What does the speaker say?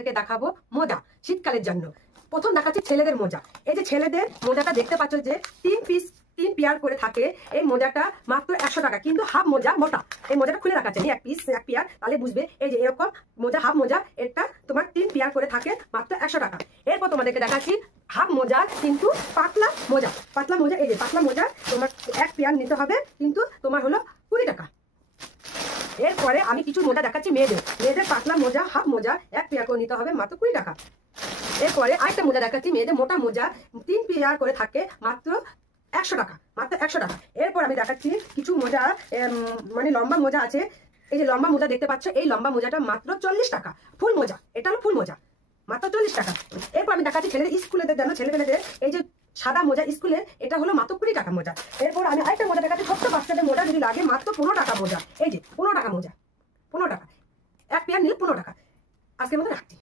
থেকে দেখাবো মোজা শীতকালের জন্য। প্রথম দেখাচ্ছি ছেলেদের মোজা। এই যে ছেলেদের মোজাটা দেখতে পাচ্ছ যে 3 পেয়ার করে থাকে। এই মোজাটা মাত্র 100 টাকা, কিন্তু হাফ মোজা মোটা। এই মোজাটা খুলে রাখাচ্ছে এক পেয়ার, তাহলে বুঝবে। এই যে এরকম মোজা, হাফ মোজা, এটা তোমার 3 পেয়ার করে থাকে, মাত্র 100 টাকা। এরপর তোমাদেরকে দেখাচ্ছি হাফ মোজা কিন্তু পাতলা মোজা। পাতলা মোজা, এই যে পাতলা মোজা তোমার 1 পেয়ার নিতে হবে, কিন্তু তোমার হলো 20 টাকা। এরপরে আমি কিছু মোজা দেখাচ্ছি মেয়েদের পাতলা মোজা, হাফ মোজা 1 পেয়ার করে নিতে হবে, মাত্র 20 টাকা। এরপরে আরেকটা মোজা দেখাচ্ছি মেয়েদের মোটা মোজা, 3 পেয়ার করে থাকে, মাত্র 100 টাকা, মাত্র 100 টাকা। এরপর আমি দেখাচ্ছি কিছু মোজা, মানে লম্বা মোজা আছে। এই যে লম্বা মোজা দেখতে পাচ্ছ, এই লম্বা মোজাটা মাত্র 40 টাকা। ফুল মোজা, এটা হলো ফুল মোজা, মাত্র 40 টাকা। এরপর আমি দেখাচ্ছি ছেলেদের স্কুলেদের জন্য, ছেলেমেয়েদের এই যে সাদা মোজা স্কুলে, এটা হলো মাত্র 20 টাকা মোজা। এরপর আমি আরেকটা মোজা দেখাচ্ছি ছোট্ট বাচ্চাদের মোজা, যদি লাগে মাত্র 15 টাকা মোজা। এই যে 15 টাকা মোজা, 15 টাকা, 1 পেয়ার নিলে 15 টাকা। আজকের মতো রাখছি।